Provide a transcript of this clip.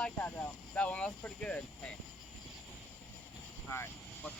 like that though. That one was pretty good. Hey. Alright. What's